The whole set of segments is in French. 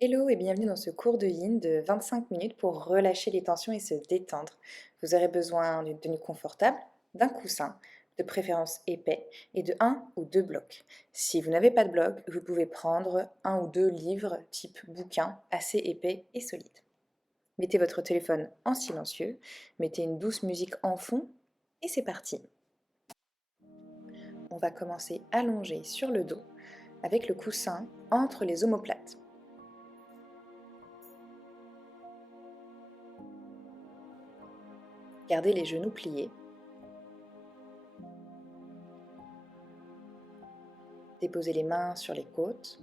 Hello et bienvenue dans ce cours de Yin de 25 minutes pour relâcher les tensions et se détendre. Vous aurez besoin d'une tenue confortable, d'un coussin, de préférence épais, et de un ou deux blocs. Si vous n'avez pas de bloc, vous pouvez prendre un ou deux livres type bouquin assez épais et solides. Mettez votre téléphone en silencieux, mettez une douce musique en fond et c'est parti. On va commencer allongé sur le dos avec le coussin entre les omoplates. Gardez les genoux pliés. Déposez les mains sur les côtes.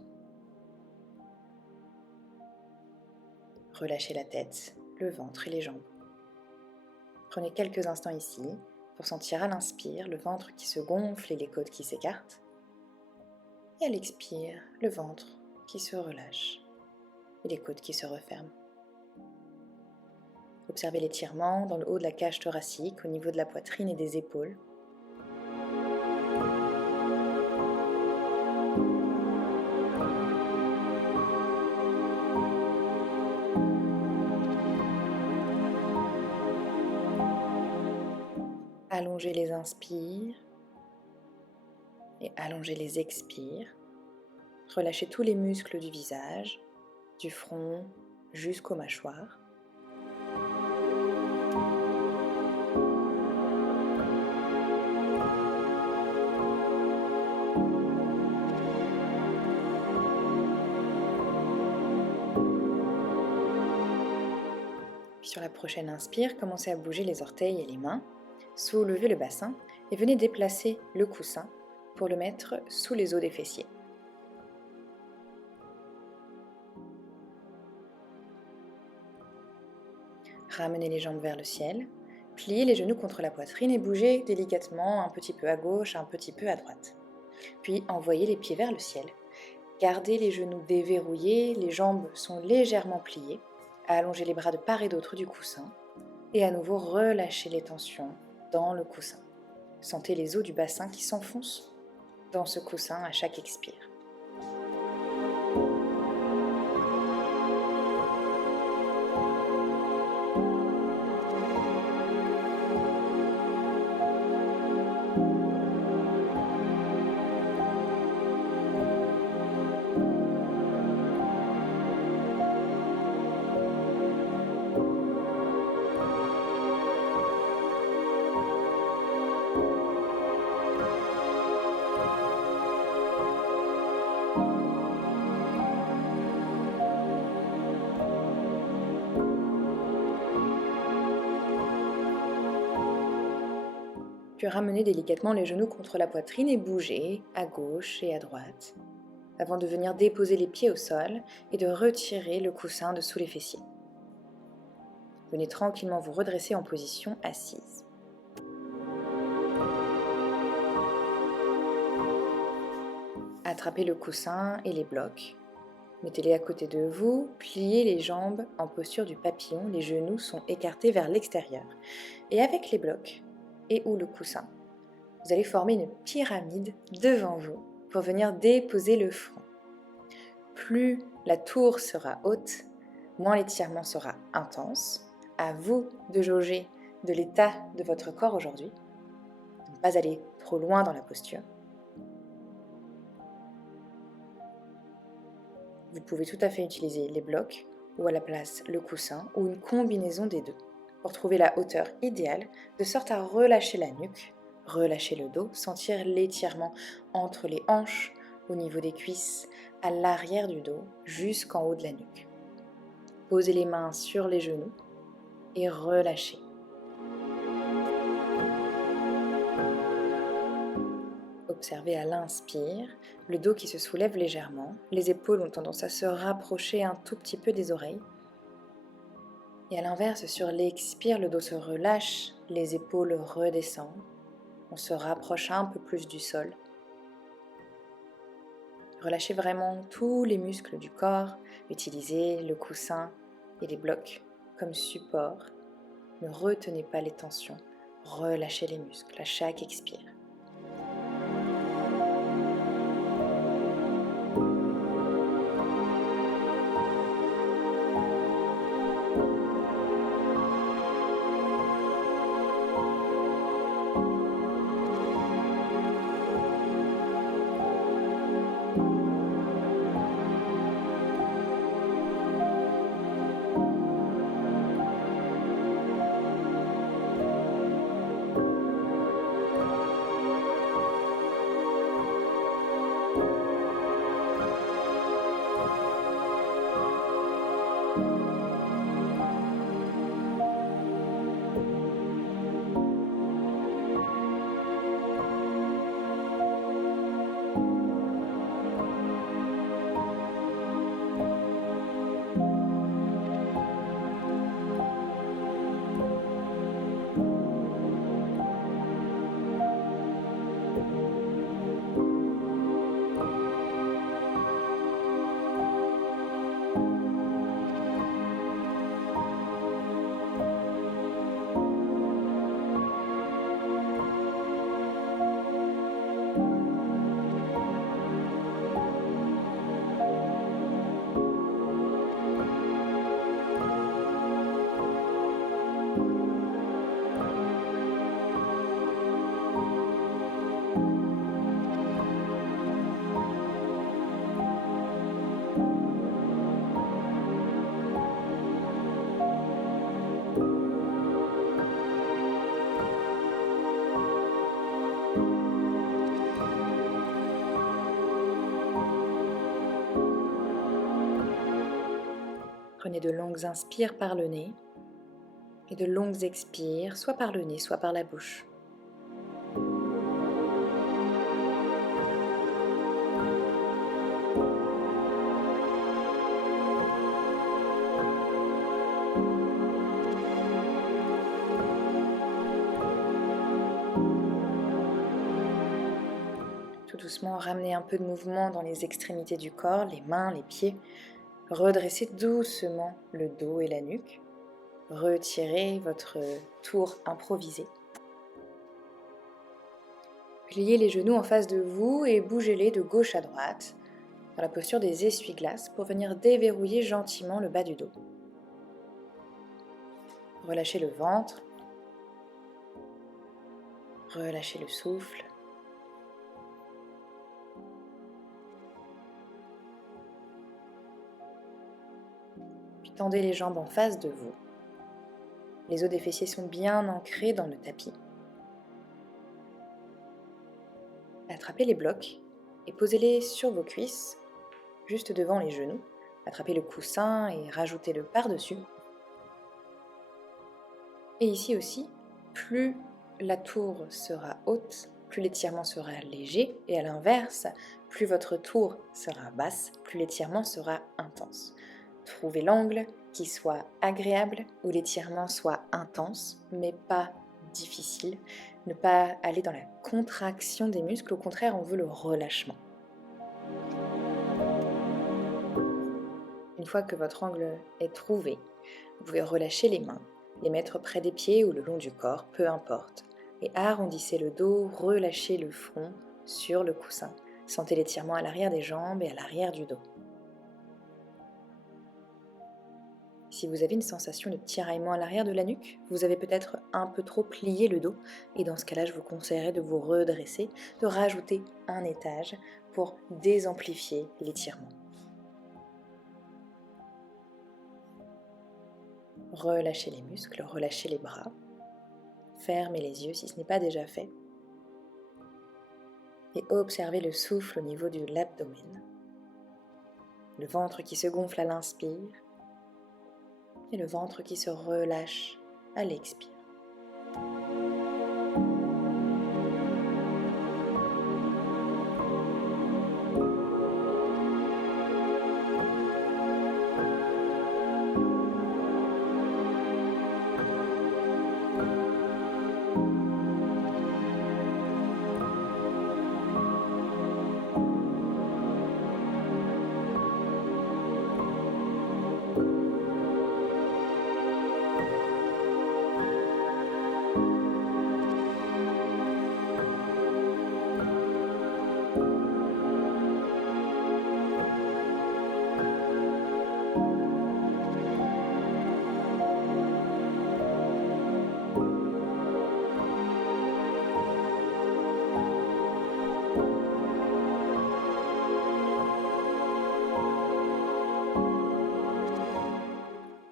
Relâchez la tête, le ventre et les jambes. Prenez quelques instants ici pour sentir à l'inspire le ventre qui se gonfle et les côtes qui s'écartent. Et à l'expire, le ventre qui se relâche et les côtes qui se referment. Observez l'étirement dans le haut de la cage thoracique, au niveau de la poitrine et des épaules. Allongez les inspires et allongez les expires. Relâchez tous les muscles du visage, du front jusqu'aux mâchoires. Puis sur la prochaine inspire, commencez à bouger les orteils et les mains. Soulevez le bassin et venez déplacer le coussin pour le mettre sous les os des fessiers. Ramenez les jambes vers le ciel, pliez les genoux contre la poitrine et bougez délicatement un petit peu à gauche, un petit peu à droite. Puis envoyez les pieds vers le ciel. Gardez les genoux déverrouillés, les jambes sont légèrement pliées. Allongez les bras de part et d'autre du coussin et à nouveau relâchez les tensions dans le coussin. Sentez les os du bassin qui s'enfoncent dans ce coussin à chaque expire. Puis ramenez délicatement les genoux contre la poitrine et bougez à gauche et à droite, avant de venir déposer les pieds au sol et de retirer le coussin de sous les fessiers. Venez tranquillement vous redresser en position assise. Attrapez le coussin et les blocs. Mettez-les à côté de vous, pliez les jambes en posture du papillon, les genoux sont écartés vers l'extérieur. Et avec les blocs et ou le coussin, vous allez former une pyramide devant vous pour venir déposer le front. Plus la tour sera haute, moins l'étirement sera intense. À vous de jauger de l'état de votre corps aujourd'hui, de ne pas aller trop loin dans la posture. Vous pouvez tout à fait utiliser les blocs ou à la place le coussin ou une combinaison des deux pour trouver la hauteur idéale de sorte à relâcher la nuque, relâcher le dos, sentir l'étirement entre les hanches, au niveau des cuisses, à l'arrière du dos, jusqu'en haut de la nuque. Posez les mains sur les genoux et relâchez. Observez à l'inspire, le dos qui se soulève légèrement, les épaules ont tendance à se rapprocher un tout petit peu des oreilles. Et à l'inverse, sur l'expire, le dos se relâche, les épaules redescendent, on se rapproche un peu plus du sol. Relâchez vraiment tous les muscles du corps, utilisez le coussin et les blocs comme support. Ne retenez pas les tensions, relâchez les muscles à chaque expire. Prenez de longues inspires par le nez et de longues expires, soit par le nez, soit par la bouche. Tout doucement, ramenez un peu de mouvement dans les extrémités du corps, les mains, les pieds. Redressez doucement le dos et la nuque. Retirez votre tour improvisé. Pliez les genoux en face de vous et bougez-les de gauche à droite dans la posture des essuie-glaces pour venir déverrouiller gentiment le bas du dos. Relâchez le ventre. Relâchez le souffle. Puis tendez les jambes en face de vous. Les os des fessiers sont bien ancrés dans le tapis. Attrapez les blocs et posez-les sur vos cuisses, juste devant les genoux. Attrapez le coussin et rajoutez-le par-dessus. Et ici aussi, plus la tour sera haute, plus l'étirement sera léger. Et à l'inverse, plus votre tour sera basse, plus l'étirement sera intense. Trouvez l'angle qui soit agréable, où l'étirement soit intense, mais pas difficile. Ne pas aller dans la contraction des muscles, au contraire, on veut le relâchement. Une fois que votre angle est trouvé, vous pouvez relâcher les mains, les mettre près des pieds ou le long du corps, peu importe. Et arrondissez le dos, relâchez le front sur le coussin. Sentez l'étirement à l'arrière des jambes et à l'arrière du dos. Si vous avez une sensation de tiraillement à l'arrière de la nuque, vous avez peut-être un peu trop plié le dos. Et dans ce cas-là, je vous conseillerais de vous redresser, de rajouter un étage pour désamplifier l'étirement. Relâchez les muscles, relâchez les bras. Fermez les yeux si ce n'est pas déjà fait. Et observez le souffle au niveau de l'abdomen. Le ventre qui se gonfle à l'inspire et le ventre qui se relâche à l'expire.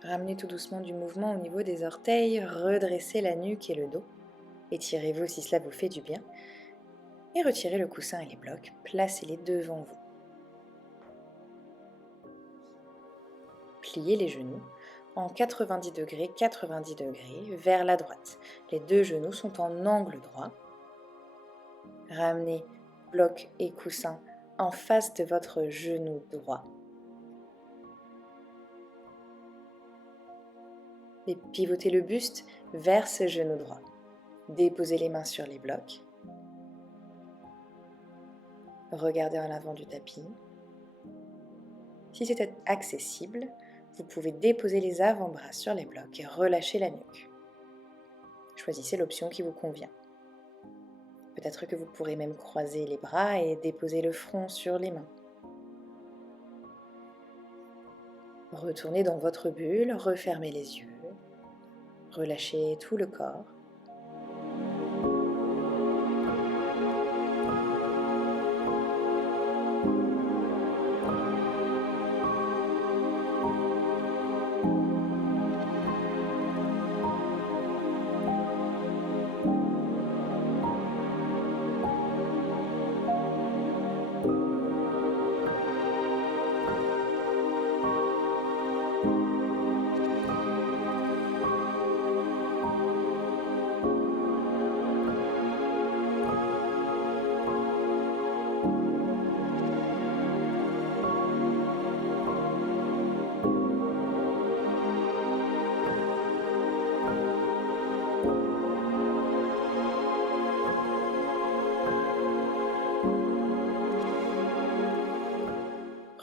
Ramenez tout doucement du mouvement au niveau des orteils, redressez la nuque et le dos. Étirez-vous si cela vous fait du bien. Et retirez le coussin et les blocs, placez-les devant vous. Pliez les genoux en 90 degrés vers la droite. Les deux genoux sont en angle droit. Ramenez bloc et coussin en face de votre genou droit. Et pivotez le buste vers ce genou droit. Déposez les mains sur les blocs. Regardez en avant du tapis. Si c'est accessible, vous pouvez déposer les avant-bras sur les blocs et relâcher la nuque. Choisissez l'option qui vous convient. Peut-être que vous pourrez même croiser les bras et déposer le front sur les mains. Retournez dans votre bulle, refermez les yeux, relâchez tout le corps.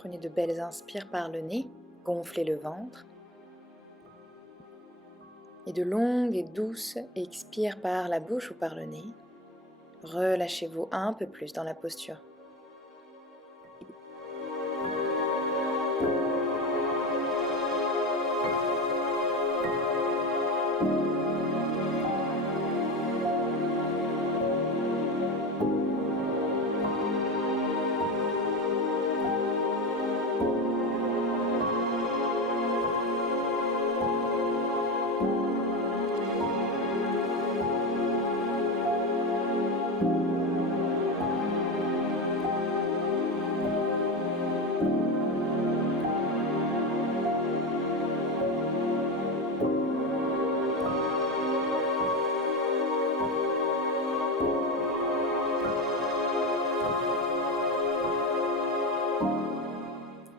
Prenez de belles inspires par le nez, gonflez le ventre. Et de longues et douces expires par la bouche ou par le nez. Relâchez-vous un peu plus dans la posture.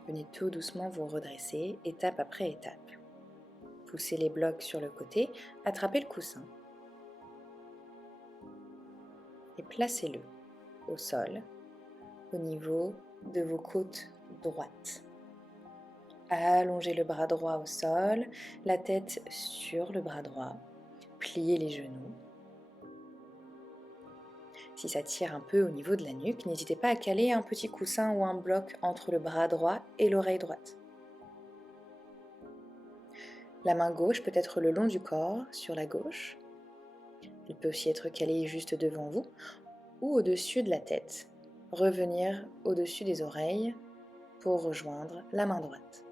Venez tout doucement vous redresser, étape après étape. Poussez les blocs sur le côté, attrapez le coussin et placez-le au sol, au niveau de vos côtes droites. Allongez le bras droit au sol, la tête sur le bras droit, pliez les genoux. Si ça tire un peu au niveau de la nuque, n'hésitez pas à caler un petit coussin ou un bloc entre le bras droit et l'oreille droite. La main gauche peut être le long du corps, sur la gauche. Elle peut aussi être calée juste devant vous ou au-dessus de la tête. Revenir au-dessus des oreilles pour rejoindre la main droite.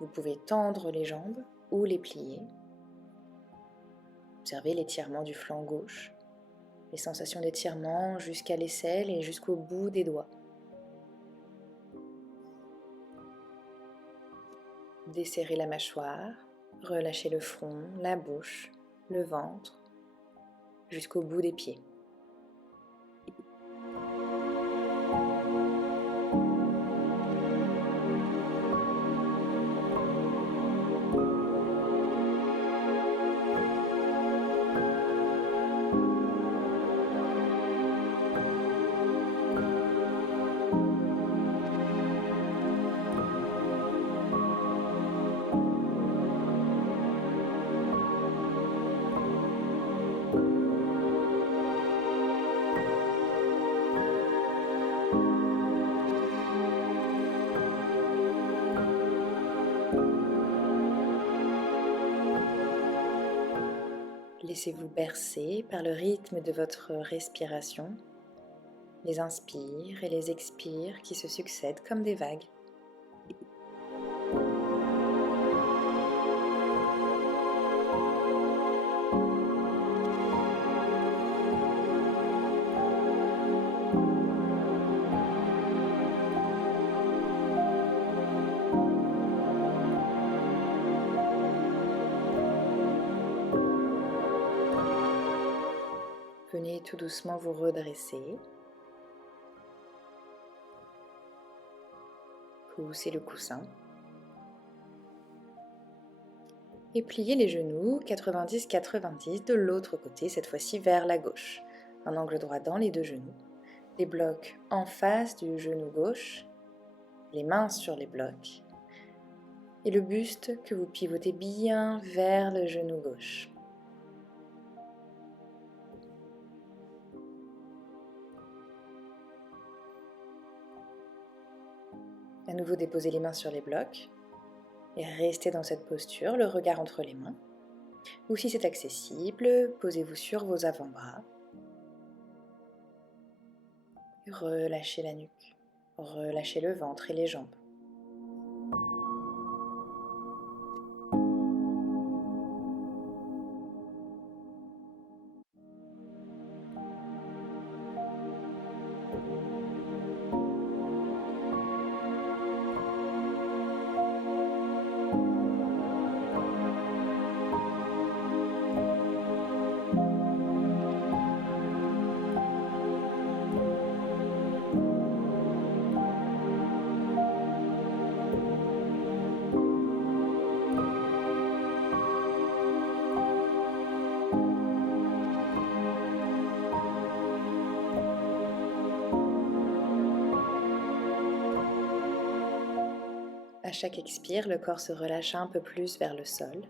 Vous pouvez tendre les jambes ou les plier. Observez l'étirement du flanc gauche, les sensations d'étirement jusqu'à l'aisselle et jusqu'au bout des doigts. Desserrez la mâchoire, relâchez le front, la bouche, le ventre, jusqu'au bout des pieds. Laissez-vous bercer par le rythme de votre respiration, les inspires et les expires qui se succèdent comme des vagues. Venez tout doucement vous redresser. Poussez le coussin. Et pliez les genoux 90-90 de l'autre côté, cette fois-ci vers la gauche. Un angle droit dans les deux genoux. Les blocs en face du genou gauche. Les mains sur les blocs. Et le buste que vous pivotez bien vers le genou gauche. À nouveau, déposez les mains sur les blocs et restez dans cette posture, le regard entre les mains. Ou si c'est accessible, posez-vous sur vos avant-bras. Relâchez la nuque, relâchez le ventre et les jambes. À chaque expire, le corps se relâche un peu plus vers le sol.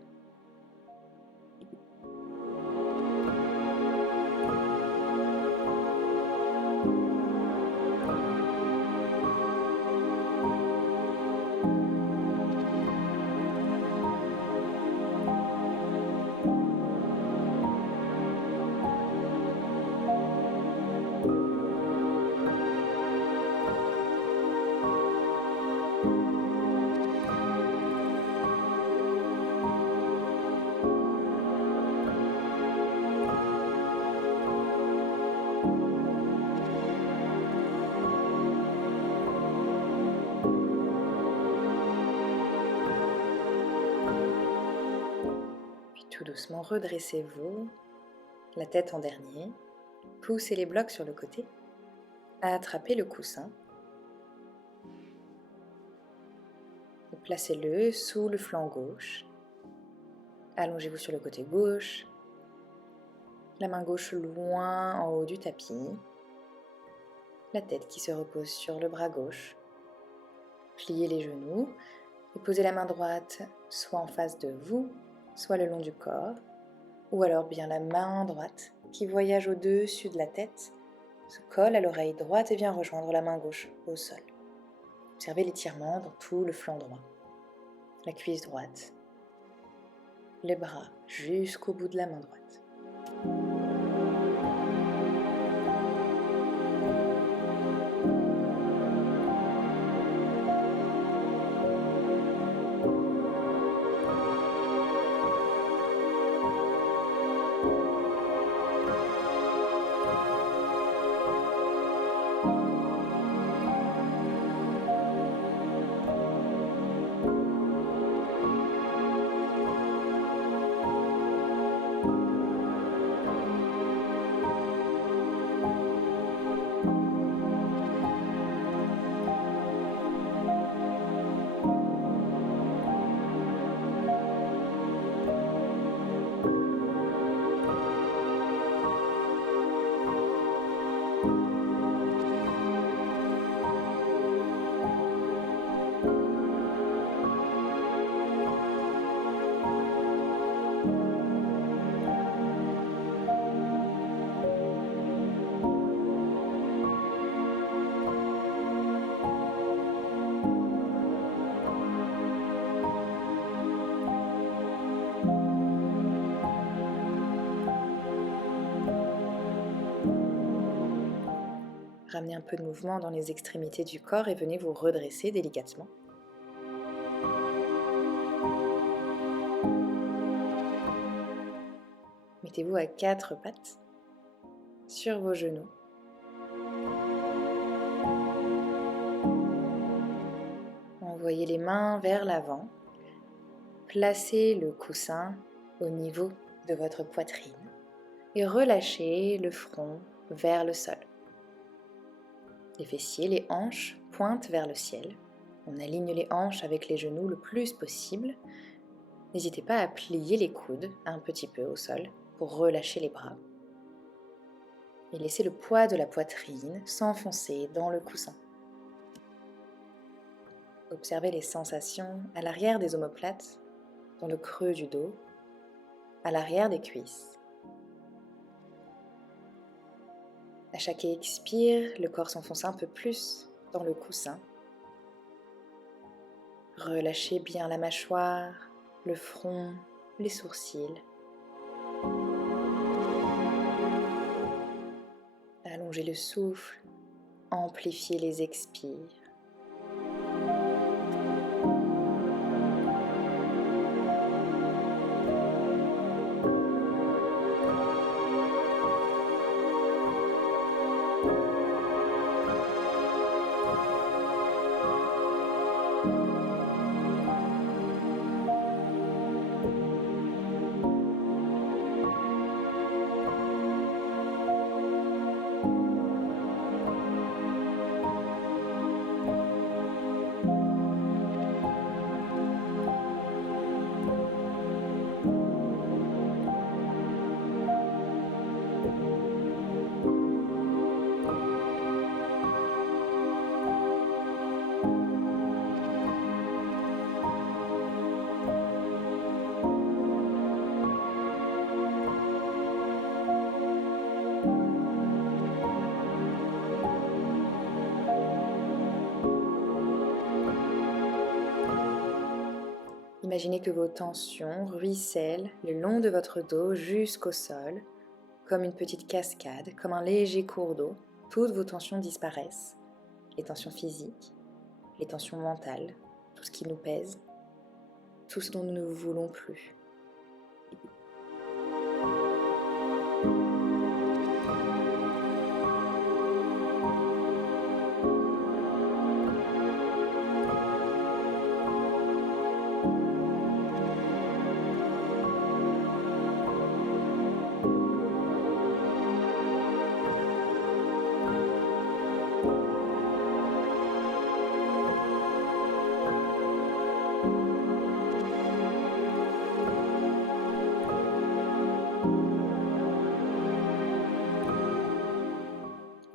Puis tout doucement, redressez-vous, la tête en dernier. Poussez les blocs sur le côté. Attrapez le coussin. Et placez-le sous le flanc gauche. Allongez-vous sur le côté gauche. La main gauche loin en haut du tapis. La tête qui se repose sur le bras gauche. Pliez les genoux et posez la main droite soit en face de vous, soit le long du corps, ou alors bien la main droite qui voyage au-dessus de la tête, se colle à l'oreille droite et vient rejoindre la main gauche au sol. Observez l'étirement dans tout le flanc droit, la cuisse droite, les bras jusqu'au bout de la main droite. Ramenez un peu de mouvement dans les extrémités du corps et venez vous redresser délicatement. Mettez-vous à quatre pattes sur vos genoux. Envoyez les mains vers l'avant. Placez le coussin au niveau de votre poitrine et relâchez le front vers le sol. Les fessiers, les hanches pointent vers le ciel. On aligne les hanches avec les genoux le plus possible. N'hésitez pas à plier les coudes un petit peu au sol pour relâcher les bras. Et laissez le poids de la poitrine s'enfoncer dans le coussin. Observez les sensations à l'arrière des omoplates, dans le creux du dos, à l'arrière des cuisses. À chaque expire, le corps s'enfonce un peu plus dans le coussin. Relâchez bien la mâchoire, le front, les sourcils. Allongez le souffle, amplifiez les expires. Imaginez que vos tensions ruissellent le long de votre dos jusqu'au sol, comme une petite cascade, comme un léger cours d'eau. Toutes vos tensions disparaissent. Les tensions physiques, les tensions mentales, tout ce qui nous pèse, tout ce dont nous ne voulons plus.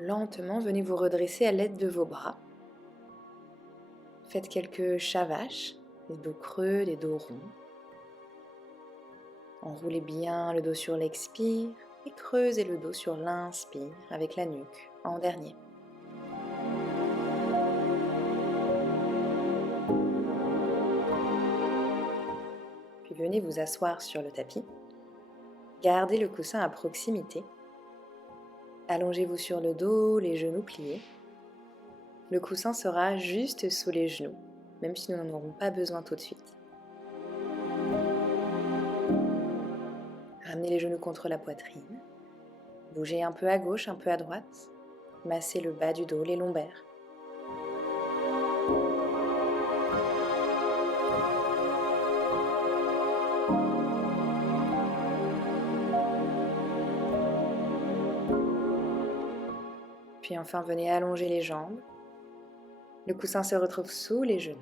Lentement, venez vous redresser à l'aide de vos bras. Faites quelques chavaches, des dos creux, des dos ronds. Enroulez bien le dos sur l'expire et creusez le dos sur l'inspire avec la nuque en dernier. Puis venez vous asseoir sur le tapis. Gardez le coussin à proximité. Allongez-vous sur le dos, les genoux pliés. Le coussin sera juste sous les genoux, même si nous n'en aurons pas besoin tout de suite. Ramenez les genoux contre la poitrine. Bougez un peu à gauche, un peu à droite. Massez le bas du dos, les lombaires. Puis enfin, venez allonger les jambes. Le coussin se retrouve sous les genoux.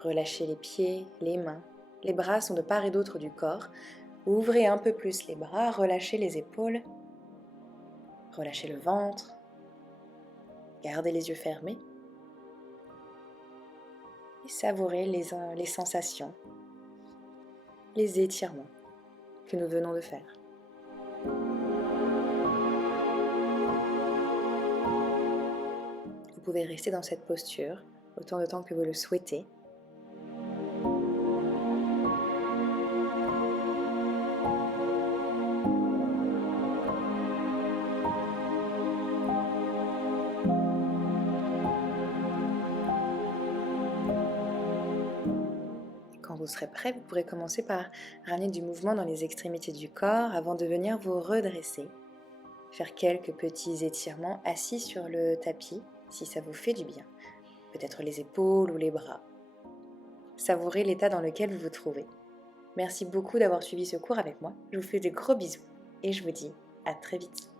Relâchez les pieds, les mains. Les bras sont de part et d'autre du corps. Ouvrez un peu plus les bras, relâchez les épaules. Relâchez le ventre. Gardez les yeux fermés. Et savourez les sensations, les étirements que nous venons de faire. Vous pouvez rester dans cette posture autant de temps que vous le souhaitez. Quand vous serez prêt, vous pourrez commencer par ramener du mouvement dans les extrémités du corps avant de venir vous redresser. Faire quelques petits étirements assis sur le tapis si ça vous fait du bien. Peut-être les épaules ou les bras. Savourez l'état dans lequel vous vous trouvez. Merci beaucoup d'avoir suivi ce cours avec moi. Je vous fais de gros bisous et je vous dis à très vite.